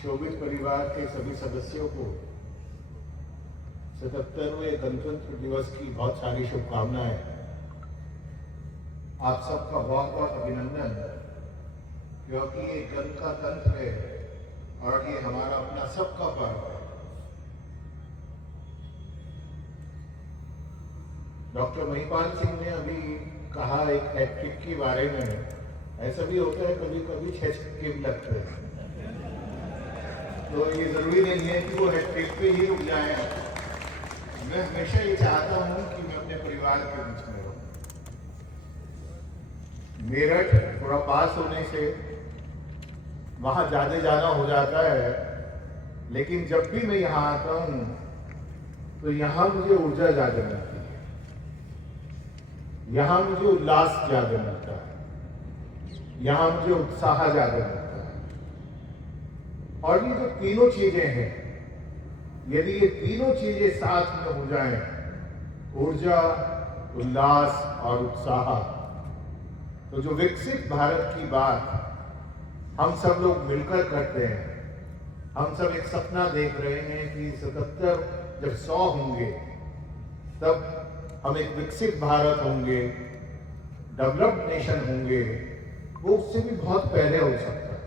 शोभित परिवार के सभी सदस्यों को 77वें गणतंत्र दिवस की बहुत सारी शुभकामनाएं। आप सबका बहुत बहुत अभिनंदन, क्योंकि ये जन का तंत्र है और ये हमारा अपना सबका पर्व है। डॉक्टर महिपाल सिंह ने अभी कहा एक हैट्रिक के बारे में। ऐसा भी होता है कभी कभी 6 छक्के भी लगते हैं, तो ये जरूरी नहीं है कि वो हैट्रिक पे ही रुक जाए। मैं हमेशा ये चाहता हूँ कि मैं अपने परिवार के बीच में रहूँ। मेरठ थोड़ा पास होने से वहाँ ज्यादा जाना हो जाता है, लेकिन जब भी मैं यहाँ आता हूँ तो यहाँ मुझे ऊर्जा ज्यादा मिलती है, यहाँ मुझे उल्लास ज्यादा मिलता है, यहाँ मुझे उत्साह ज्यादा मिलता है। और ये जो तीनों चीजें हैं, यदि ये तीनों चीजें साथ में हो जाएं, ऊर्जा, उल्लास और उत्साह, तो जो विकसित भारत की बात हम सब लोग मिलकर करते हैं। हम सब एक सपना देख रहे हैं कि 77 जब 100 होंगे तब हम एक विकसित भारत होंगे, डेवलप्ड नेशन होंगे। वो उससे भी बहुत पहले हो सकता है,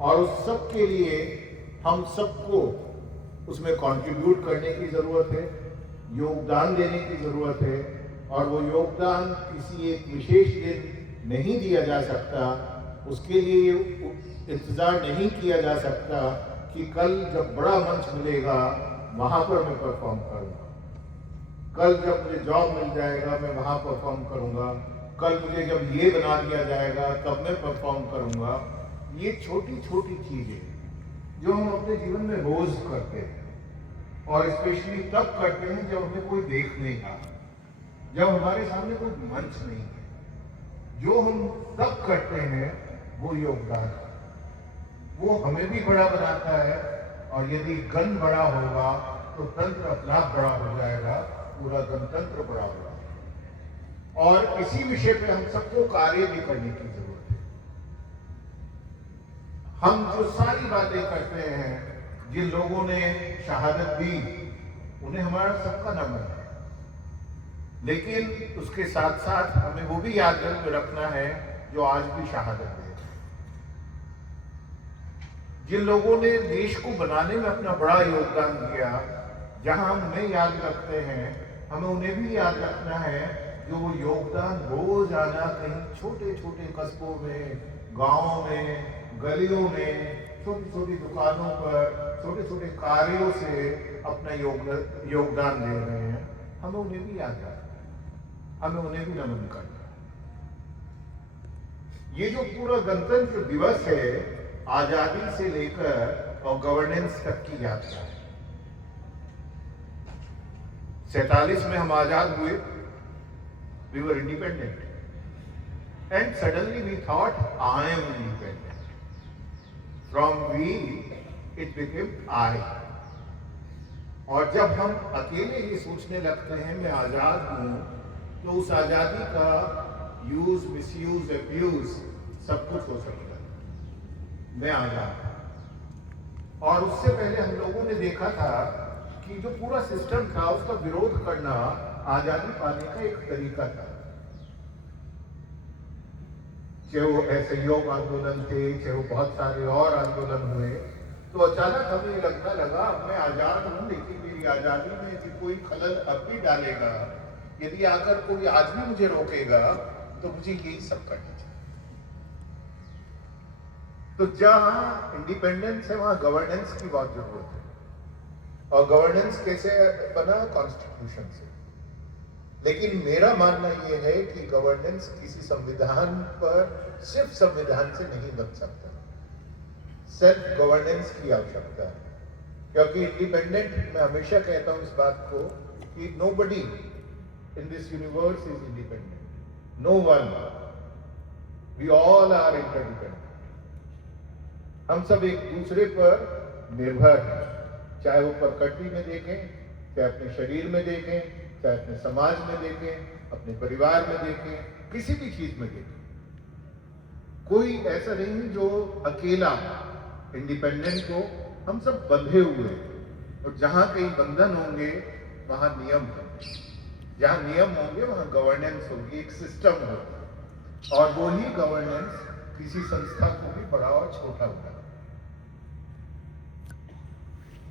और उस सब के लिए हम सबको उसमें कंट्रीब्यूट करने की जरूरत है, योगदान देने की जरूरत है। और वो योगदान किसी एक विशेष दिन नहीं दिया जा सकता, उसके लिए इंतजार नहीं किया जा सकता कि कल जब बड़ा मंच मिलेगा वहां पर मैं परफॉर्म करूंगा, कल जब मुझे जॉब मिल जाएगा मैं वहां परफॉर्म करूंगा, कल मुझे जब ये बना दिया जाएगा तब मैं परफॉर्म करूंगा। ये छोटी छोटी चीजें जो हम अपने जीवन में रोज करते हैं, और स्पेशली तब करते हैं जब हमें कोई देख नहीं रहा, जब हमारे सामने कोई मंच नहीं है, जो हम तब करते हैं वो योगदान है। वो हमें भी बड़ा बनाता है, और यदि गण बड़ा होगा तो तंत्र अपना बड़ा हो जाएगा, पूरा गणतंत्र बड़ा होगा। और इसी विषय पे हम सबको कार्य भी करने की जरूरत है। हम जो सारी बातें करते हैं, जिन लोगों ने शहादत दी उन्हें हमारा सबका नमन है, लेकिन उसके साथ साथ हमें वो भी याद रखना है जो आज भी शहादत दे। जिन लोगों ने देश को बनाने में अपना बड़ा योगदान दिया, जहां हम उन्हें याद रखते हैं, हमें उन्हें भी याद रखना है जो वो योगदान रोजाना कहीं छोटे छोटे कस्बों में, गांवों में, गलियों में, छोटी छोटी दुकानों पर, छोटे छोटे कार्यों से अपना योगदान दे रहे हैं। हमें उन्हें भी याद रखना है, हमें उन्हें भी नमन करना है। ये जो पूरा गणतंत्र दिवस है, आजादी से लेकर और गवर्नेंस तक की यात्रा है। 47 में हम आजाद हुए, we were independent, and suddenly we thought I am independent. From we it became I. और जब हम अकेले ही सोचने लगते हैं मैं आजाद हूं, तो उस आजादी का यूज, मिसयूज, अब्यूज सब कुछ हो सकता है। मैं आजाद हूं। और उससे पहले हम लोगों ने देखा था कि जो पूरा सिस्टम था उसका विरोध करना आजादी पाने का एक तरीका था। चाहे वो असहयोग आंदोलन थे, चाहे वो बहुत सारे और आंदोलन हुए, तो अचानक हमें लगने लगा मैं आजाद हूं, लेकिन मेरी आजादी में यदि कोई खलल अब भी डालेगा, यदि आकर कोई आज भी मुझे रोकेगा, तो मुझे यही सब करना चाहिए। तो जहां इंडिपेंडेंस है वहां गवर्नेंस की बहुत जरूरत है। और गवर्नेंस कैसे बना? कॉन्स्टिट्यूशन से। लेकिन मेरा मानना यह है कि गवर्नेंस किसी संविधान पर, सिर्फ संविधान से नहीं बन सकता। सेल्फ गवर्नेंस की आवश्यकता है, क्योंकि इंडिपेंडेंट, मैं हमेशा कहता हूं इस बात को कि nobody in this universe is independent, no one, we all are interdependent. हम सब एक दूसरे पर निर्भर हैं, चाहे वो प्रकृति में देखें, चाहे अपने शरीर में देखें, चाहे अपने समाज में देखें, अपने परिवार में देखें, किसी भी चीज में देखें। कोई ऐसा नहीं जो अकेला इंडिपेंडेंट को हम सब बंधे हुए हैं, और जहां कहीं बंधन होंगे वहां नियम होंगे, जहां नियम होंगे वहां गवर्नेंस होगी, एक सिस्टम होगा, और वो ही गवर्नेंस किसी संस्था को भी बड़ा और छोटा होगा।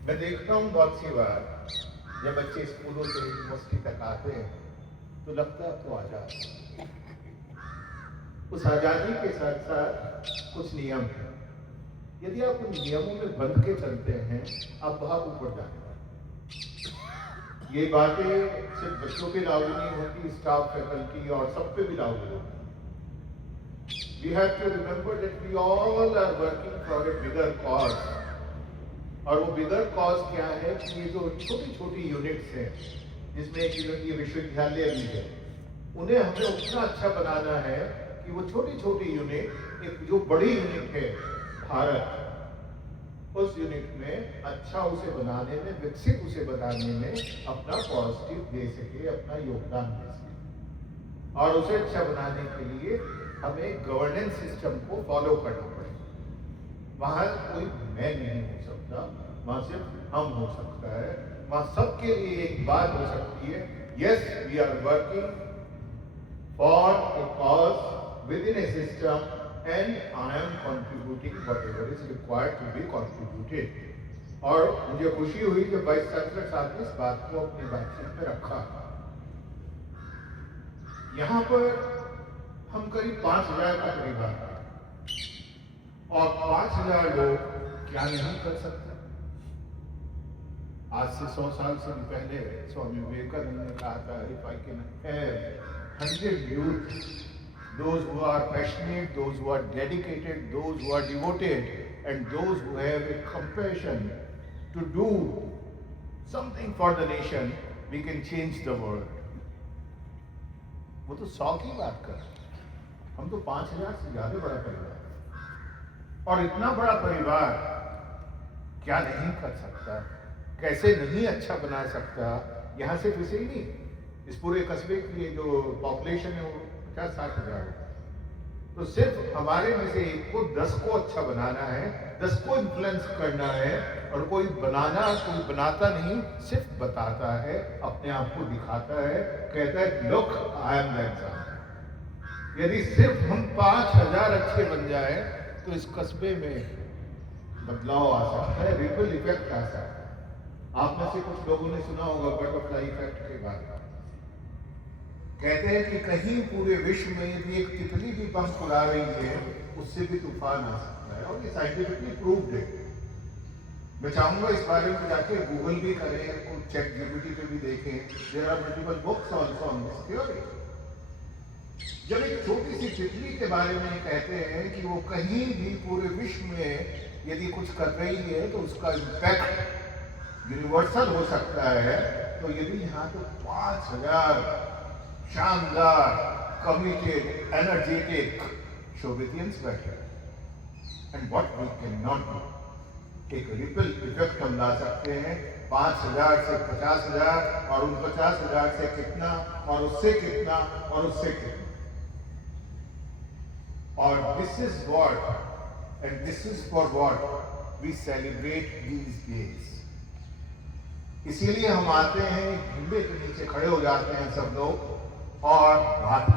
मैं देखता हूं बहुत सी बार जब बच्चे स्कूलों से यूनिवर्सिटी तक आते हैं तो लगता है तो आजाद, उस आजादी के साथ साथ कुछ नियम है। यदि आप उन नियमों में बंध के चलते हैं आप बहुत ऊपर जाएंगे। ये बातें सिर्फ बच्चों पे लागू नहीं होती, स्टाफ, फैकल्टी और सब पे भी लागू होती। We have to remember that we all are working for a bigger cause. और वो बिगर कॉज क्या है कि ये जो छोटी छोटी यूनिट्स हैं, जिसमें एक यूनिट ये विश्वविद्यालय भी है, उन्हें हमें उतना अच्छा बनाना है कि वो छोटी छोटी यूनिट एक जो बड़ी यूनिट है भारत, उस यूनिट में अच्छा उसे बनाने में, विकसित उसे बनाने में अपना पॉजिटिव दे सके, अपना योगदान दे सके। और उसे अच्छा बनाने के लिए हमें गवर्नेंस सिस्टम को फॉलो करना पड़ेगा। वहां कोई मैं नहीं हो सकता, वहां सिर्फ हम हो सकता है। वहां सबके लिए एक बात हो सकती है, yes we are working for a cause within a system and I am contributing whatever is required to be contributed. और मुझे खुशी हुई कि वाइस चांसलर साहब ने इस बात को अपनी बातचीत में रखा। यहां पर हम करीब 5000 का परिवार है, और 5000 लोग क्या नहीं कर सकते। आज से 100 साल से पहले स्वामी विवेकानंद ने कहा था, if I can have 100 youth, those who are passionate, those who are dedicated, those who are devoted, and those who have a compassion to do something for the nation, we can change the world. वो तो 100 की बात कर, हम तो 5000 से ज्यादा बड़ा परिवार, और इतना बड़ा परिवार क्या नहीं कर सकता, कैसे नहीं अच्छा बना सकता। यहाँ सिर्फ इसे ही नहीं, इस पूरे कस्बे की जो पॉपुलेशन है वो 50-60 हजार है, तो सिर्फ हमारे में से एक को 10 को अच्छा बनाना है, 10 को इन्फ्लुएंस करना है। और कोई बनाता नहीं, सिर्फ बताता है, अपने आप को दिखाता है, कहता है look I am the example. यदि सिर्फ हम 5000 अच्छे बन जाए तो इस कस्बे में बदलाव आ सकता है, रिपल इफेक्ट आ सकता है। आप में से कुछ लोगों ने सुना होगा बटरफ्लाई इफेक्ट के बारे में। कहते हैं कि कहीं पूरे विश्व में यदि एक तितली भी पंख उड़ा रही है उससे भी तूफान आ सकता है, और ये साइंटिफिकली प्रूव्ड है। मैं चाहूंगा इस बारे में जाके गूगल भी करें, चैट जीपीटी पे भी देखें, there are multiple books also on this theory. जब एक छोटी सी तितली के बारे में कहते हैं कि वो कहीं भी पूरे विश्व में यदि कुछ कर रही है तो उसका इम्पैक्ट यूनिवर्सल हो सकता है, तो यदि यहाँ तो 5000 शानदार, कमिटेड, एनर्जेटिक शोभितियंस बैठे, and what we can not do, एक रिपल इफेक्ट हम ला सकते हैं 5000 से 50,000, और उन 50,000 से कितना, और उससे कितना, और उससे कितना। और this is what and this is for what we celebrate these days. इसीलिए हम आते हैं, झंडे के नीचे खड़े हो जाते हैं सब लोग, और बात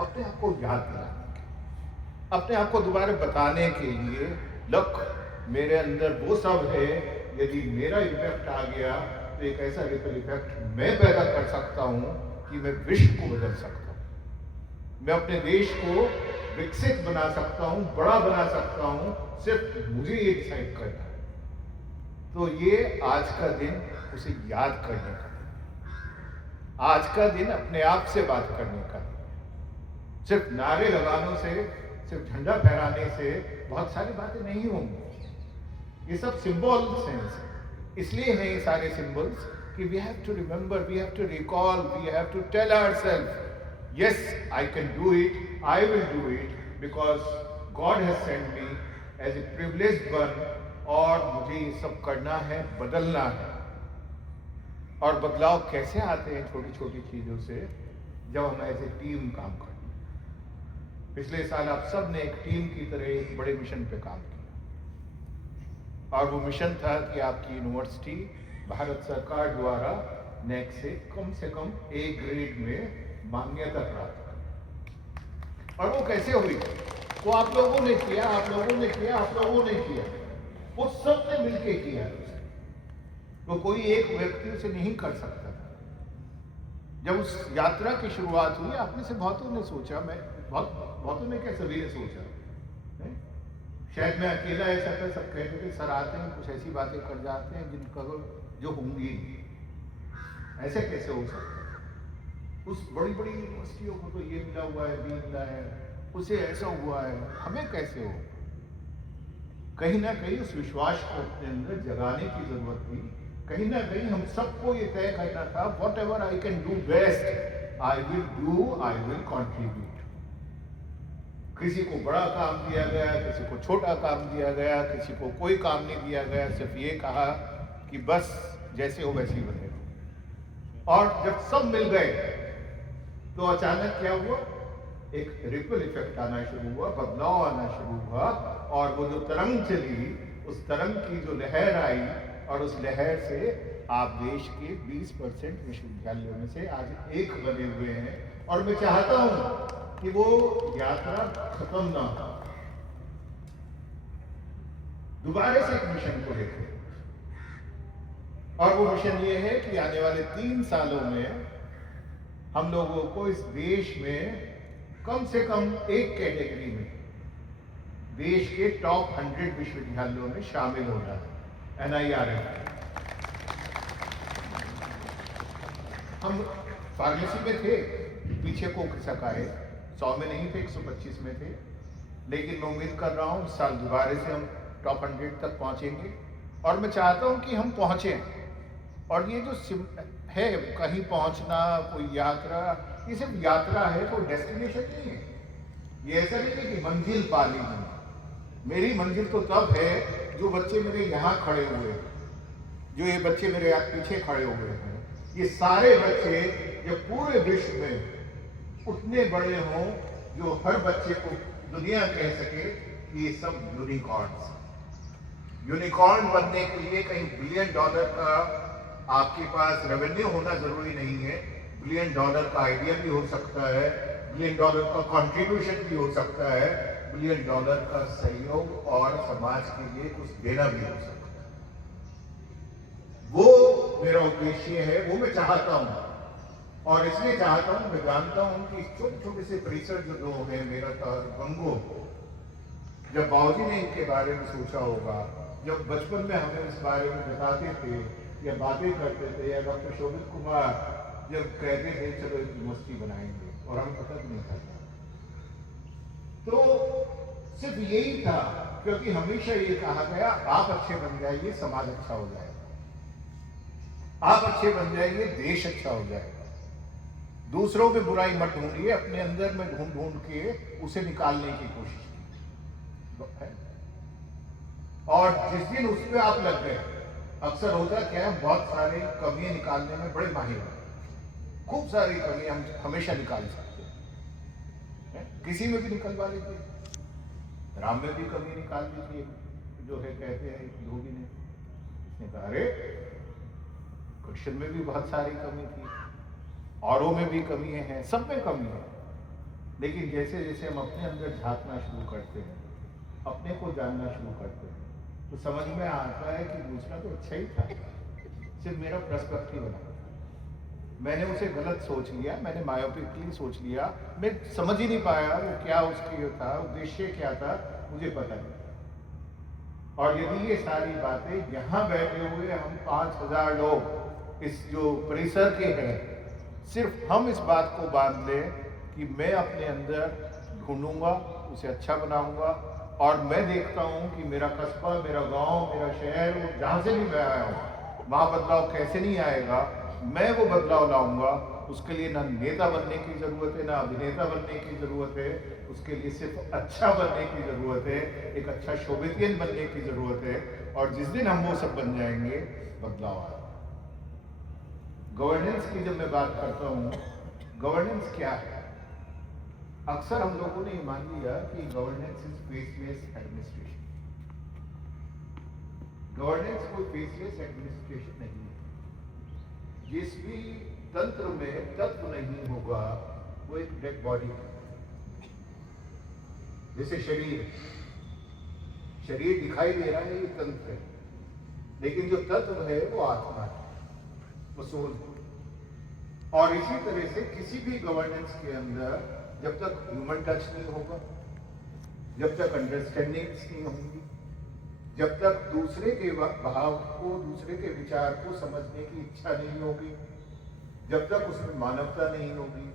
अपने आप को याद दिलाने, अपने आप को दोबारा बताने के लिए, लुक मेरे अंदर वो सब है, यदि मेरा इफेक्ट आ गया तो एक ऐसा रिपल इफेक्ट मैं पैदा कर सकता हूं कि मैं विश्व को बदल सकता हूं, मैं अपने देश को विकसित बना सकता हूं, बड़ा बना सकता हूं, सिर्फ मुझे ये डिसाइड करना है। तो ये आज का दिन उसे याद करने का, आज का दिन अपने आप से बात करने का, सिर्फ नारे लगाने से, सिर्फ झंडा फहराने से बहुत सारी बातें नहीं होंगी। ये सब सिंबल्स हैं, इसलिए हैं ये सारे सिंबल्स कि we have to remember, we have to recall, we have to tell ourselves, yes I can do it, I will do it because God has sent me as a privileged one, और मुझे ये सब करना है, बदलना है। और बदलाव कैसे आते हैं छोटी छोटी चीजों से, जब हम ऐसे टीम काम करते हैं। पिछले साल आप सब ने एक टीम की तरह एक बड़े मिशन पे काम किया, और वो मिशन था कि आपकी यूनिवर्सिटी भारत सरकार द्वारा नेक से कम A ग्रेड में मान्यता प्राप्त कर। और वो कैसे हुई? वो आप लोगों ने किया, आप लोगों ने किया, आप लोगों ने किया, वो सब ने मिलके किया। तो कोई एक व्यक्ति उसे नहीं कर सकता था। जब उस यात्रा की शुरुआत हुई, आप में से बहुतों ने सोचा, मैं बहुतों ने क्या, सभी ने सोचा शायद मैं अकेला ऐसा कर, सब कहते थे सर आते हैं कुछ ऐसी बातें कर जाते हैं जिनका जो होंगी नहीं, ऐसे कैसे हो सकता? उस बड़ी बड़ी यूनिवर्सिटियों को तो ये मिला हुआ है, भी मिला है, उसे ऐसा हुआ है, हमें कैसे हो? कहीं ना कहीं उस विश्वास को अपने अंदर जगाने की जरूरत थी। कहीं ना कहीं हम सबको ये तय करना था, what ever I can do best I will do, I will contribute. किसी को बड़ा काम दिया गया, किसी को छोटा काम दिया गया, किसी को कोई काम नहीं दिया गया, सिर्फ ये कहा कि बस जैसे हो वैसे ही बने। और जब सब मिल गए तो अचानक क्या हुआ? एक रिपल इफेक्ट आना शुरू हुआ, बदलाव आना शुरू हुआ, और वो जो तरंग चली, उस तरंग की जो लहर आई, और उस लहर से आप देश के 20% विश्वविद्यालयों में से आज एक बने हुए हैं। और मैं चाहता हूं कि वो यात्रा खत्म ना हो, दोबारा से एक मिशन को लेकर। और वो मिशन ये है कि आने वाले 3 सालों में हम लोगों को इस देश में कम से कम एक कैटेगरी में देश के टॉप 100 विश्वविद्यालयों में शामिल होना है, NIRF। हम फार्मेसी में थे, पीछे को खिसक आए, 100 में नहीं थे, 125 में थे, लेकिन मैं उम्मीद कर रहा हूँ इस साल दोबारा से हम टॉप 100 तक पहुंचेंगे। और मैं चाहता हूँ कि हम पहुंचें। और ये जो है कहीं पहुंचना, कोई यात्रा, ये सिर्फ यात्रा है, कोई डेस्टिनेशन नहीं है। ये ऐसा नहीं है कि मंजिल पा ली है। मेरी मंजिल तो तब है जो बच्चे मेरे यहाँ खड़े हुए हैं, जो ये बच्चे मेरे पीछे खड़े हुए हैं, ये सारे बच्चे जब पूरे विश्व में उतने बड़े हों जो हर बच्चे को दुनिया कह सके कि ये सब यूनिकॉर्न्स। यूनिकॉर्न बनने के लिए कहीं $1 बिलियन का आपके पास रेवेन्यू होना जरूरी नहीं है, $1 बिलियन का आइडिया भी हो सकता है, $1 बिलियन का कंट्रीब्यूशन भी हो सकता है, $1 बिलियन का सहयोग और समाज के लिए कुछ देना भी हो सकता है। वो मेरा उद्देश्य है, वो मैं चाहता हूँ। और इसलिए चाहता हूँ, मैं जानता हूँ कि छोटे छोटे से परिसर जो लोग हैं, मेरा गंगो, जब बाबूजी ने इनके बारे में सोचा होगा, जब बचपन में हमें इस बारे में बताते थे या बातें करते थे, या डॉक्टर शोभित कुमार जब कहते थे चलो एक यूनिवर्सिटी बनाएंगे, और हमें पता भी नहीं था, तो सिर्फ यही था, क्योंकि हमेशा ये कहा गया आप अच्छे बन जाइए समाज अच्छा हो जाएगा, आप अच्छे बन जाइए देश अच्छा हो जाएगा। दूसरों में बुराई मत ढूंढिए, अपने अंदर में ढूंढ ढूंढ के उसे निकालने की कोशिश कीजिए। और जिस दिन उस पर आप लग गए, अक्सर होता क्या है, बहुत सारे कमियां निकालने में बड़े माहिर हैं, खूब सारी कमियां हम हमेशा निकाल सकते हैं, किसी में भी निकलवा लेते हैं। राम में भी कमी निकाल दी थी, जो है कहते हैं योगी ने, उसने कहा अरे कृष्ण में भी बहुत सारी कमी थी, औरों में भी कमी है, सब में कमी है। लेकिन जैसे जैसे हम अपने अंदर झांकना शुरू करते हैं, अपने को जानना शुरू करते हैं, तो समझ में आता है कि दूसरा तो अच्छा ही था, सिर्फ मेरा पर्सपेक्टिव बना, मैंने उसे गलत सोच लिया, मैंने मायोपिकली सोच लिया, मैं समझ ही नहीं पाया वो क्या उसकी था, उद्देश्य क्या था, मुझे पता नहीं। और यदि ये सारी बातें यहाँ बैठे हुए हम 5000 लोग इस जो परिसर के हैं, सिर्फ हम इस बात को बांध लें कि मैं अपने अंदर ढूंढूंगा, उसे अच्छा बनाऊंगा, और मैं देखता हूं कि मेरा कस्बा, मेरा गांव, मेरा शहर, जहां से भी मैं आया हूं, वहां बदलाव कैसे नहीं आएगा, मैं वो बदलाव लाऊंगा। उसके लिए ना नेता बनने की जरूरत है, ना अभिनेता बनने की जरूरत है, उसके लिए सिर्फ अच्छा बनने की जरूरत है, एक अच्छा शोभितियन बनने की जरूरत है। और जिस दिन हम वो सब बन जाएंगे, बदलाव आएगा। गवर्नेंस की जब मैं बात करता हूँ, गवर्नेंस क्या है? अक्सर हम लोगों ने ये मान लिया कि governance is faceless administration. Governance कोई फेसलेस एडमिनिस्ट्रेशन नहीं है। जिस भी तंत्र में तत्व नहीं होगा वो एक डेड बॉडी है। जैसे शरीर दिखाई दे रहा है, ये तंत्र है, लेकिन जो तत्व है वो आत्मा है, वो सोल है। और इसी तरह से किसी भी गवर्नेंस के अंदर जब तक ह्यूमन टच नहीं होगा, जब तक अंडरस्टैंडिंग्स नहीं होंगी, जब तक दूसरे के भाव को, दूसरे के विचार को समझने की इच्छा नहीं होगी, जब तक उसमें मानवता नहीं होगी,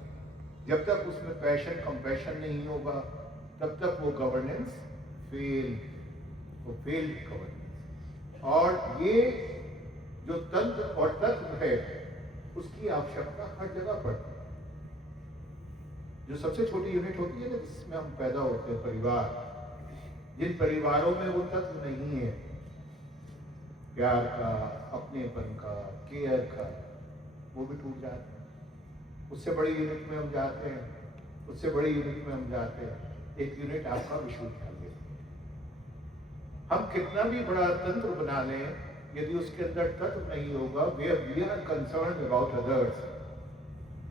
जब तक उसमें पैशन कंपैशन नहीं होगा, तब तक वो गवर्नेंस फेल्ड गवर्नेंस। और ये जो तंत्र और तत्व है उसकी आवश्यकता हर जगह पड़ती है। जो सबसे छोटी यूनिट होती है ना, जिसमें हम पैदा होते हैं, परिवार, जिन परिवारों में वो तत्व नहीं है, प्यार का, अपनेपन का, केयर का, वो भी टूट जाते हैं। उससे बड़ी यूनिट में हम जाते हैं, उससे बड़ी यूनिट में हम जाते हैं। एक यूनिट आपका विश्वविद्यालय। हम कितना भी बड़ा तंत्र बना लें, यदि उसके अंदर तत्व नहीं होगा, where we are concerned about others,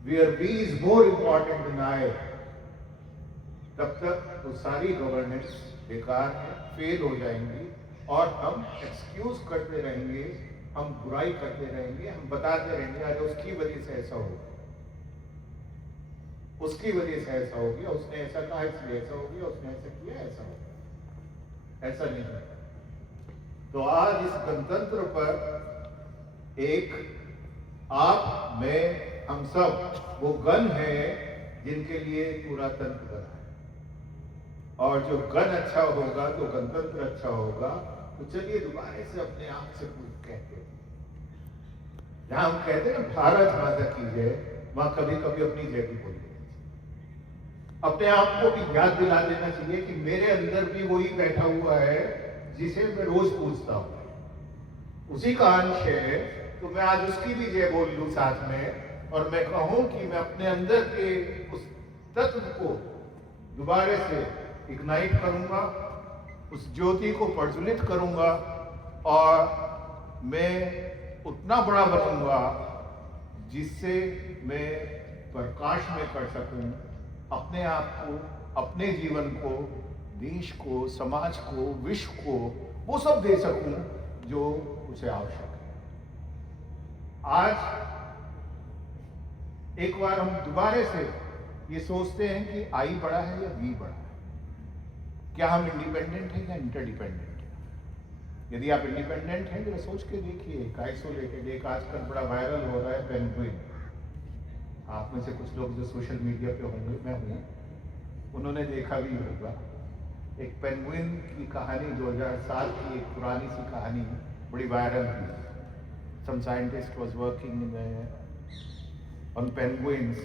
where we is more important than I, तब तक वो सारी गवर्नेंस बेकार है, फेल हो जाएंगी और हम एक्सक्यूज करते रहेंगे, हम बुराई करते रहेंगे, हम बताते रहेंगे अरे उसकी वजह से ऐसा होगा, उसकी वजह से ऐसा हो गया, उसने ऐसा कहा इसलिए ऐसा हो गया, उसने ऐसा किया ऐसा हो गया। ऐसा नहीं है। तो आज इस गणतंत्र पर एक आप, मैं, हम सब वो गण है जिनके लिए पूरा तंत्र बना है। और जो गण अच्छा होगा, जो गणतंत्र अच्छा होगा, तो चलिए दोबारा से अपने आप से कुछ कहते हैं। जहां हम कहते हैं ना भारत माता की जय, वहां कभी कभी अपनी जय भी बोलिए। अपने आप को भी याद दिला देना चाहिए कि मेरे अंदर भी वही बैठा हुआ है जिसे मैं रोज पूछता हूं, उसी का अंश है। तो मैं आज उसकी भी जय बोल लूं साथ में, और मैं कहूं कि मैं अपने अंदर के उस तत्व को दोबारा से इग्नाइट करूंगा, उस ज्योति को प्रज्वलित करूंगा, और मैं उतना बड़ा बनूंगा जिससे मैं प्रकाश में कर सकूं अपने आप को, अपने जीवन को, देश को, समाज को, विश्व को वो सब दे सकूं जो उसे आवश्यक है। आज एक बार हम दोबारा से ये सोचते हैं कि आई बड़ा है या वी बड़ा है, क्या हम इंडिपेंडेंट हैं या इंटरडिपेंडेंट हैं। यदि आप इंडिपेंडेंट हैं जरा सोच के देखिए, आइसोलेटेड, एक आजकल बड़ा वायरल हो रहा है पेंगुइन। आप में से कुछ लोग जो सोशल मीडिया पे होंगे, मैं हूँ, उन्होंने देखा भी होगा। एक पेंगुइन की कहानी 2007 की एक पुरानी सी कहानी बड़ी वायरल थी। Some scientist was working on penguins.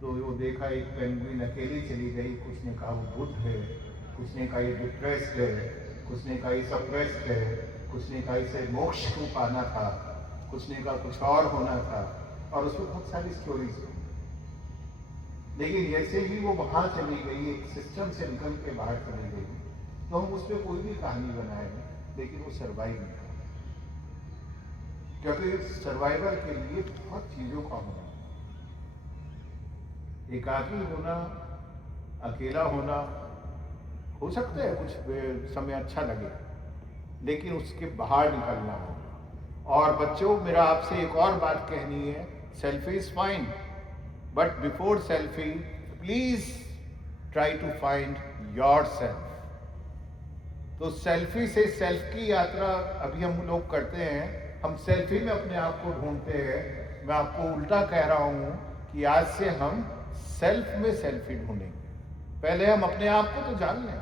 तो वो देखा एक पेंगुइन अकेली चली गई, कुछ ने कहा वो बुद्ध है, कुछ ने कहा ये डिप्रेस्ड है, कुछ ने कहा ये सप्रेस्ड है, कुछ ने कहा इसे मोक्ष को पाना था, कुछ ने कहा कुछ और होना था, और उसमें बहुत सारी स्टोरीज थी। लेकिन जैसे ही वो वहां चली गई, एक सिस्टम से निकल के बाहर चली गई, तो हम उसमें कोई भी कहानी बनाए, लेकिन वो सर्वाइव नहीं कर, क्योंकि सर्वाइवल के लिए बहुत चीजों का होना, एकाकी होना, अकेला होना, हो सकता है कुछ समय अच्छा लगे, लेकिन उसके बाहर निकलना होगा। और बच्चों, मेरा आपसे एक और बात कहनी है, selfie is fine, but before selfie please try to find your self. तो सेल्फी से सेल्फ की यात्रा अभी हम लोग करते हैं, हम सेल्फी में अपने आप को ढूंढते हैं। मैं आपको उल्टा कह रहा हूं कि आज से हम सेल्फ में सेल्फी ढूंढेंगे। पहले हम अपने आप को तो जान लें।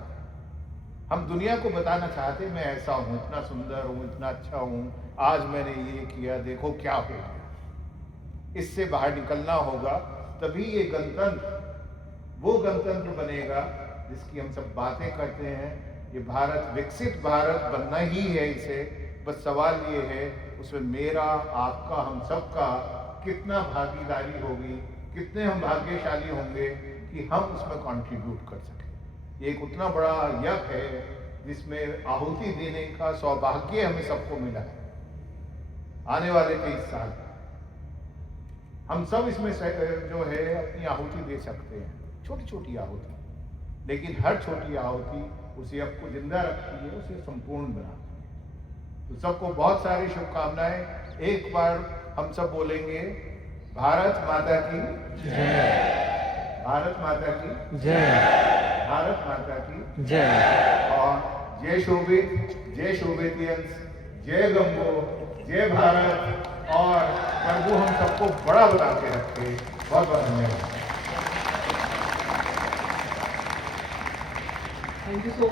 हम दुनिया को बताना चाहते हैं मैं ऐसा हूं, इतना सुंदर हूं, इतना अच्छा हूं, आज मैंने ये किया, देखो क्या हो गया। इससे बाहर निकलना होगा, तभी ये गणतंत्र वो गणतंत्र बनेगा जिसकी हम सब बातें करते हैं। ये भारत विकसित भारत बनना ही है इसे। बस सवाल ये है उसमें मेरा, आपका, हम सबका कितना भागीदारी होगी, कितने हम भाग्यशाली होंगे कि हम उसमें कंट्रीब्यूट कर सकें। ये एक उतना बड़ा यज्ञ है जिसमें आहुति देने का सौभाग्य हमें सबको मिला है। आने वाले 23 साल हम सब इसमें जो है अपनी आहुति दे सकते हैं, छोटी छोटी आहुति, लेकिन हर छोटी आहुति उसे आपको जिंदा रखती है, उसे संपूर्ण बनाती है। तो सबको बहुत सारी शुभकामनाएं। एक बार हम सब बोलेंगे, भारत माता की जय, भारत माता की जय, भारत माता की जय। और जय शोभित, जय शोभितियंस, जय गंगो, जय भारत। और प्रभु हम सबको बड़ा बना के रखे। बहुत बहुत धन्यवाद। Thank you so much.